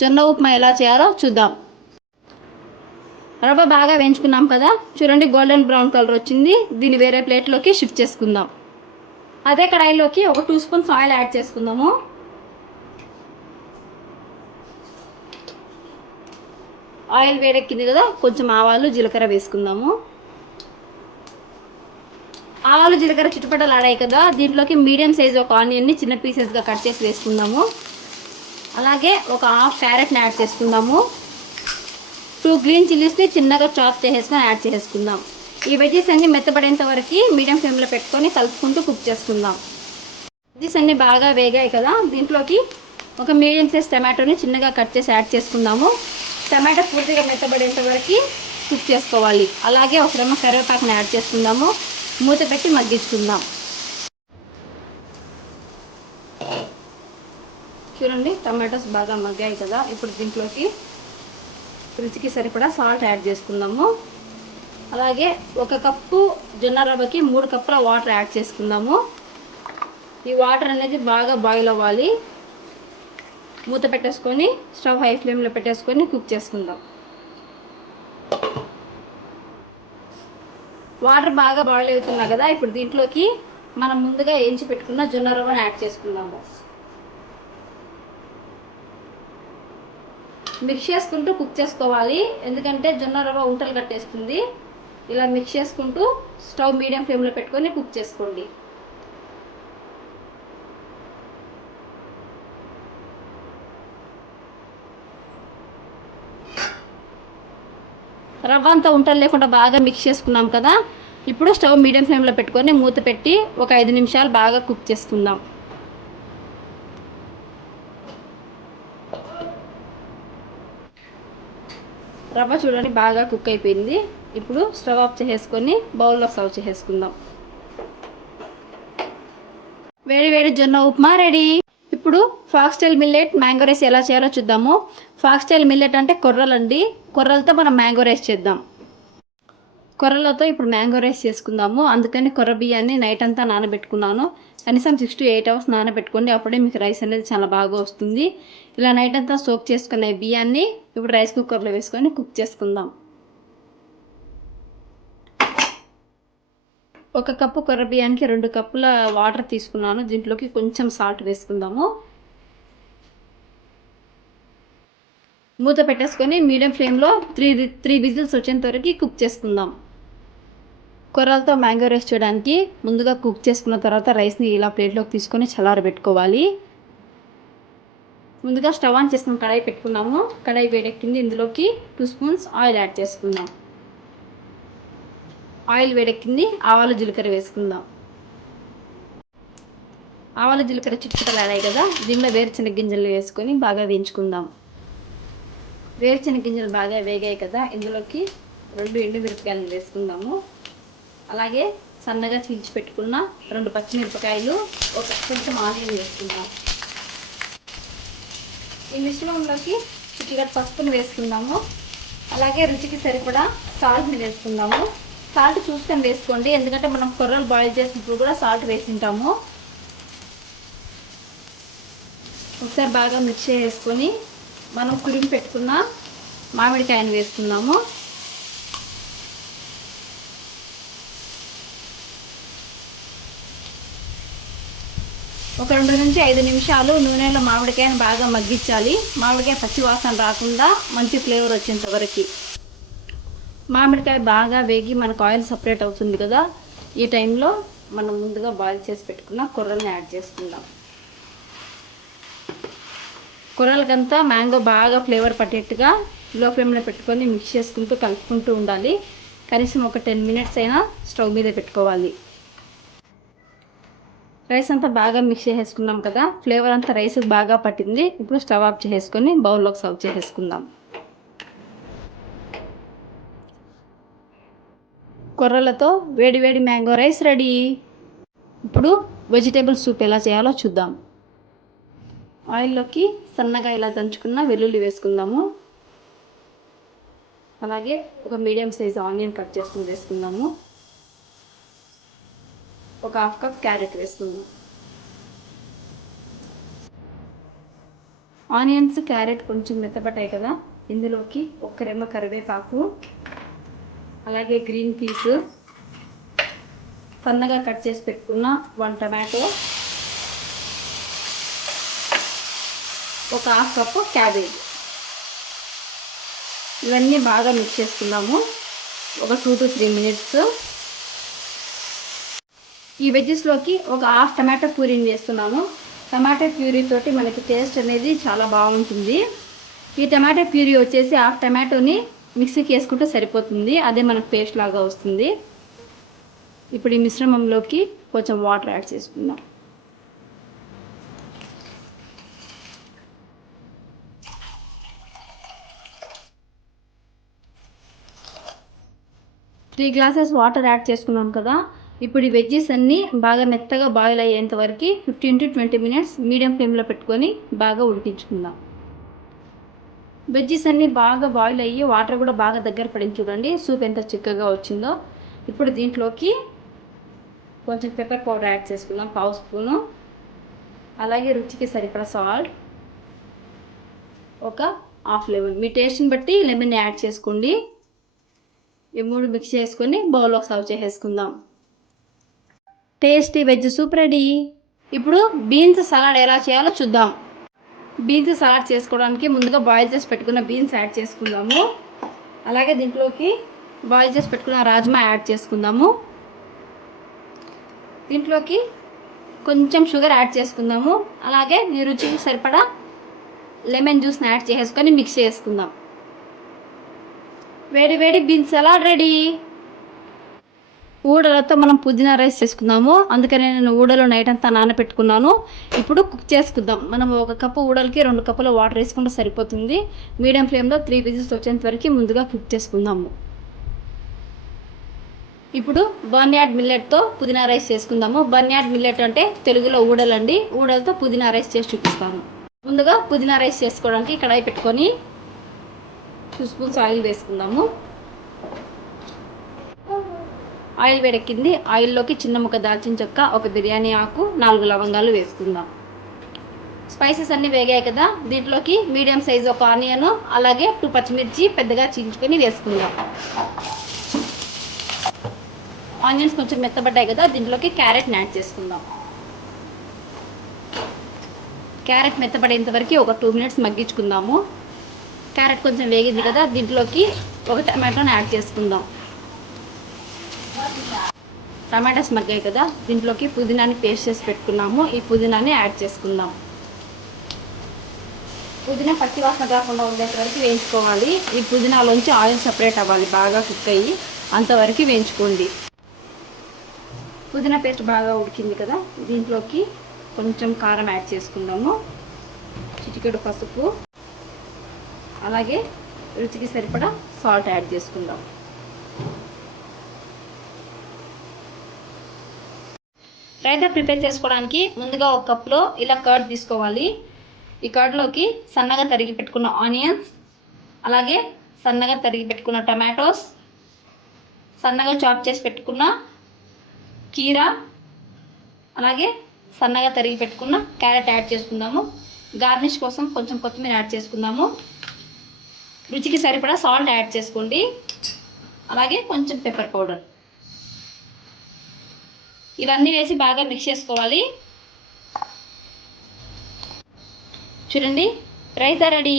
జొన్న ఉప్మా ఎలా చేయాలో చూద్దాం. రవ్వ బాగా వేయించుకున్నాం కదా, చూడండి గోల్డెన్ బ్రౌన్ కలర్ వచ్చింది. దీన్ని వేరే ప్లేట్లోకి షిఫ్ట్ చేసుకుందాం. అదే కడాయిలోకి ఒక 2 స్పూన్స్ ఆయిల్ యాడ్ చేసుకుందాము. ఆయిల్ వేడెక్కింది కదా, కొంచెం ఆవాలు జీలకర్ర వేసుకుందాము. ఆవాలు జీలకర్ర చిట్టుపట్టలు ఆడాయి కదా, దీంట్లోకి మీడియం సైజు ఒక ఆనియన్ని చిన్న పీసెస్గా కట్ చేసి వేసుకుందాము. అలాగే ఒక హాఫ్ క్యారెట్ని యాడ్ చేసుకుందాము. 2 గ్రీన్ చిల్లీస్ని చిన్నగా చాప్ చేసేసుకొని యాడ్ చేసుకుందాం. ఈ వెజీస్ అన్ని మెత్తబడేంత వరకు మీడియం ఫ్లేమ్లో పెట్టుకొని కలుపుకుంటూ కుక్ చేసుకుందాం. వెజీస్ అన్ని బాగా వేగాయి కదా, దీంట్లోకి ఒక మీడియం సైజ్ టమాటోని చిన్నగా కట్ చేసి యాడ్ చేసుకుందాము. టమాటో పూర్తిగా మెత్తబడేంత వరకు కుక్ చేసుకోవాలి. అలాగే ఒక రెమ్మ కరివేపాకుని యాడ్ చేసుకుందాము. మూత పెట్టి మగ్గించుకుందాం. చూడండి టమాటోస్ బాగా మగ్గాయి కదా, ఇప్పుడు దీంట్లోకి రుచికి సరిపడా సాల్ట్ యాడ్ చేసుకుందాము. అలాగే 1 కప్పు జొన్న రవ్వకి 3 కప్పుల వాటర్ యాడ్ చేసుకుందాము. ఈ వాటర్ అనేది బాగా బాయిల్ అవ్వాలి. మూత పెట్టేసుకొని స్టవ్ హై ఫ్లేమ్లో పెట్టేసుకొని కుక్ చేసుకుందాం. వాటర్ బాగా బాయిల్ అవుతున్నాయి కదా, ఇప్పుడు దీంట్లోకి మనం ముందుగా వేయించి పెట్టుకున్న జొన్న రవ్వను యాడ్ చేసుకుందాము. మిక్స్ చేసుకుంటూ కుక్ చేసుకోవాలి, ఎందుకంటే జొన్న రవ్వ ఉంటలు కట్టేస్తుంది. ఇలా మిక్స్ చేసుకుంటూ స్టవ్ మీడియం ఫ్లేమ్లో పెట్టుకొని కుక్ చేసుకోండి. రవ్వ అంతా ఉంటలు లేకుండా బాగా మిక్స్ చేసుకున్నాం కదా, ఇప్పుడు స్టవ్ మీడియం ఫ్లేమ్లో పెట్టుకొని మూత పెట్టి ఒక 5 నిమిషాలు బాగా కుక్ చేసుకుందాం. రవ్వ చూడండి బాగా కుక్ అయిపోయింది. ఇప్పుడు స్టవ్ ఆఫ్ చేసేసుకొని బౌల్లో సర్వ్ చేసేసుకుందాం. వేడి వేడి జొన్న ఉప్మా రెడీ. ఇప్పుడు ఫాక్స్టైల్ మిల్లెట్ మ్యాంగో రైస్ ఎలా చేయాలో చూద్దాము. ఫాక్స్టైల్ మిల్లెట్ అంటే కొర్రలండి. కొర్రలతో మనం మ్యాంగో రైస్ చేద్దాం. కొర్రలతో ఇప్పుడు మ్యాంగో రైస్ చేసుకుందాము. అందుకని కొర్ర బియ్యాన్ని నైట్ అంతా నానబెట్టుకున్నాను. కనీసం 6 to 8 hours నానబెట్టుకోండి, అప్పుడే మీకు రైస్ అనేది చాలా బాగా వస్తుంది. ఇలా నైట్ అంతా సోక్ చేసుకునే బియ్యాన్ని ఇప్పుడు రైస్ కుక్కర్లో వేసుకొని కుక్ చేసుకుందాం. 1 కప్పు కొర్ర బియ్యానికి 2 కప్పుల వాటర్ తీసుకున్నాను. దీంట్లోకి కొంచెం సాల్ట్ వేసుకుందాము. మూత పెట్టేసుకొని మీడియం ఫ్లేమ్లో 3 విజిల్స్ వచ్చేంత వరకు కుక్ చేసుకుందాం. కొర్రలతో మ్యాంగో రైస్ చేయడానికి ముందుగా కుక్ చేసుకున్న తర్వాత రైస్ని ఇలా ప్లేట్లోకి తీసుకొని చల్లారబెట్టుకోవాలి. ముందుగా స్టవ్ ఆన్ చేసుకుని కడాయి పెట్టుకున్నాము. కడాయి వేడెక్కింది, ఇందులోకి 2 స్పూన్స్ ఆయిల్ యాడ్ చేసుకుందాం. ఆయిల్ వేడెక్కింది, ఆవాలు జీలకర్ర వేసుకుందాం. ఆవాలు జీలకర్ర చిట్టుపట్టలు ఆడాయి కదా, దీనిలో వేరుశనగ గింజలు వేసుకొని బాగా వేయించుకుందాం. వేరుశనగ గింజలు బాగా వేగాయి కదా, ఇందులోకి 2 ఎండుమిరపకాయలు వేసుకుందాము. అలాగే సన్నగా చీల్చి పెట్టుకున్న 2 పచ్చిమిరపకాయలు, కొంచెం ఆనియన్ వేసుకుందాం. ఈ మిశ్రమంలోకి చిటికెడు పసుపుని వేసుకుందాము. అలాగే రుచికి సరిపడా సాల్ట్ని వేసుకుందాము. సాల్ట్ చూసుకొని వేసుకోండి, ఎందుకంటే మనం కొర్రలు బాయిల్ చేసినప్పుడు కూడా సాల్ట్ వేసింటాము. ఒకసారి బాగా మిక్స్ చేసుకొని మనం తురిమి పెట్టుకున్న మామిడికాయను వేసుకుందాము. ఒక 2 నుంచి 5 నిమిషాలు నూనెలో మామిడికాయను బాగా మగ్గించాలి. మామిడికాయ పచ్చి వాసన రాకుండా మంచి ఫ్లేవర్ వచ్చేంత వరకు. మామిడికాయ బాగా వేగి మనకు ఆయిల్ సపరేట్ అవుతుంది కదా, ఈ టైంలో మనం ముందుగా బాయిల్ చేసి పెట్టుకున్న కొర్రల్ని యాడ్ చేసుకుందాం. కొర్రలకంతా మ్యాంగో బాగా ఫ్లేవర్ పట్టేట్టుగా లో ఫ్లేమ్లో పెట్టుకొని మిక్స్ చేసుకుంటూ కలుపుకుంటూ ఉండాలి. కనీసం ఒక 10 minutes అయినా స్టవ్ మీద పెట్టుకోవాలి. రైస్ అంతా బాగా మిక్స్ చేసేసుకున్నాం కదా, ఫ్లేవర్ అంతా రైస్కి బాగా పట్టింది. ఇప్పుడు స్టవ్ ఆఫ్ చేసేసుకొని బౌల్లోకి సర్వ్ చేసేసుకుందాం. కొర్రలతో వేడి వేడి మ్యాంగో రైస్ రెడీ. ఇప్పుడు వెజిటేబుల్ సూప్ ఎలా చేయాలో చూద్దాం. ఆయిల్లోకి సన్నగా ఇలా దంచుకున్న వెల్లుల్లి వేసుకుందాము. అలాగే ఒక మీడియం సైజ్ ఆనియన్ కట్ చేసుకుని వేసుకుందాము. ఒక 1/2 కప్ క్యారెట్ వేసుకుందాం. ఆనియన్స్ క్యారెట్ కొంచెం మెత్తబడ్డాయి కదా, ఇందులోకి ఒక రెమ్మ కరివేపాకు, అలాగే గ్రీన్ పీస్, సన్నగా కట్ చేసి పెట్టుకున్న 1 టమాటో, ఒక హాఫ్ కప్పు క్యాబేజ్, ఇవన్నీ బాగా మిక్స్ చేసుకుందాము ఒక 2 to 3 మినిట్స్. ఈ వెజ్జెస్లోకి ఒక హాఫ్ టమాటో ప్యూరీని వేస్తున్నాము. టమాటో ప్యూరీ తోటి మనకి టేస్ట్ అనేది చాలా బాగుంటుంది. ఈ టమాటో ప్యూరీ వచ్చేసి హాఫ్ టమాటోని మిక్సీకి వేసుకుంటే సరిపోతుంది, అదే మనకు పేస్ట్ లాగా వస్తుంది. ఇప్పుడు ఈ మిశ్రమంలోకి కొంచెం వాటర్ యాడ్ చేసుకుందాం. త్రీ గ్లాసెస్ వాటర్ యాడ్ చేసుకున్నాం కదా. ఇప్పుడు ఈ వెజ్జెస్ అన్నీ బాగా మెత్తగా బాయిల్ అయ్యేంత వరకు 15 to 20 మినిట్స్ మీడియం ఫ్లేమ్లో పెట్టుకొని బాగా ఉడికించుకుందాం. వెజ్జెస్ అన్నీ బాగా బాయిల్ అయ్యి వాటర్ కూడా బాగా దగ్గర పడింది చూడండి, సూప్ ఎంత చిక్కగా వచ్చిందో. ఇప్పుడు దీంట్లోకి కొంచెం పెప్పర్ పౌడర్ యాడ్ చేసుకుందాం, 1/2 స్పూను. అలాగే రుచికి సరిపడా సాల్ట్, ఒక హాఫ్ లెమన్, మీ టేస్ట్ని బట్టి లెమన్ యాడ్ చేసుకోండి. ఈ 3 మిక్స్ చేసుకొని బౌల్లో సర్వ్ చేసేసుకుందాం. Tasty veg soup ready. ఇప్పుడు బీన్స్ సలాడ్ ఎలా చేయాలో చూద్దాం. బీన్స్ సలాడ్ చేసుకోవడానికి ముందుగా బాయిల్ చేసి పెట్టుకున్న బీన్స్ యాడ్ చేసుకుందాము. అలాగే దీంట్లోకి బాయిల్ చేసి పెట్టుకున్న రాజ్మా యాడ్ చేసుకుందాము. దీంట్లోకి కొంచెం షుగర్ యాడ్ చేసుకుందాము. అలాగే నీ రుచికి సరిపడా లెమన్ జ్యూస్ని యాడ్ చేసుకొని మిక్స్ చేసుకుందాం. వేడి వేడి బీన్స్ సలాడ్ రెడీ. ఊడలతో మనం పుదీనా రైస్ చేసుకుందాము, అందుకని నేను ఊడలో నైట్ అంతా నానబెట్టుకున్నాను. ఇప్పుడు కుక్ చేసుకుందాం. మనం 1 కప్పు ఊడలకి 2 కప్పుల వాటర్ వేసుకుంటే సరిపోతుంది. మీడియం ఫ్లేమ్లో 3 విజిల్స్ వచ్చేంత వరకు ముందుగా కుక్ చేసుకుందాము. ఇప్పుడు బర్న్యార్డ్ మిల్లెట్తో పుదీనా రైస్ చేసుకుందాము. బర్న్యార్డ్ మిల్లెట్ అంటే తెలుగులో ఊడలండి. ఊడలతో పుదీనా రైస్ చేసి చూపిస్తాను. ముందుగా పుదీనా రైస్ చేసుకోవడానికి కడాయి పెట్టుకొని 2 స్పూన్స్ ఆయిల్ వేసుకుందాము. ఆయిల్ వేడెక్కింది. ఆయిల్లోకి చిన్న ముక్క దాల్చిన చెక్క, ఒక బిర్యానీ ఆకు, 4 లవంగాలు వేసుకుందాం. స్పైసెస్ అన్నీ వేగాయి కదా, దీంట్లోకి మీడియం సైజు ఒక ఆనియన్, అలాగే 2 పచ్చిమిర్చి పెద్దగా చీల్చుకొని వేసుకుందాం. ఆనియన్స్ కొంచెం మెత్తబడ్డాయి కదా, దీంట్లోకి క్యారెట్ని యాడ్ చేసుకుందాం. క్యారెట్ మెత్తబడేంత వరకు ఒక 2 మినిట్స్ మగ్గించుకుందాము. క్యారెట్ కొంచెం వేగింది కదా, దీంట్లోకి ఒక టమాటోని యాడ్ చేసుకుందాం. టమాటాస్ మగ్గాయి కదా, దీంట్లోకి పుదీనాని పేస్ట్ చేసి పెట్టుకున్నాము. ఈ పుదీనాని యాడ్ చేసుకుందాం. పుదీనా పచ్చి వాసన కాకుండా ఉండేంత వరకు వేయించుకోవాలి. ఈ పుదీనాలోంచి ఆయిల్ సపరేట్ అవ్వాలి, బాగా కుక్ అయ్యి అంతవరకు వేయించుకోండి. పుదీనా పేస్ట్ బాగా ఉడికింది కదా, దీంట్లోకి కొంచెం కారం యాడ్ చేసుకుందాము, చిటికెడు పసుపు, అలాగే రుచికి సరిపడా సాల్ట్ యాడ్ చేసుకుందాం. రైతా ప్రిపేర్ చేసుకోవడానికి ముందుగా 1 కప్లో ఇలా కర్డ్ తీసుకోవాలి. ఈ కర్డ్లోకి సన్నగా తరిగి పెట్టుకున్న ఆనియన్స్, అలాగే సన్నగా తరిగి పెట్టుకున్న టమాటోస్, సన్నగా చాప్ చేసి పెట్టుకున్న కీరా, అలాగే సన్నగా తరిగి పెట్టుకున్న క్యారెట్ యాడ్ చేసుకుందాము. గార్నిష్ కోసం కొంచెం కొత్తిమీర యాడ్ చేసుకుందాము. రుచికి సరిపడా సాల్ట్ యాడ్ చేసుకోండి, అలాగే కొంచెం పెప్పర్ పౌడర్. ఇవన్నీ వేసి బాగా మిక్స్ చేసుకోవాలి. చూడండి రైతా రెడీ.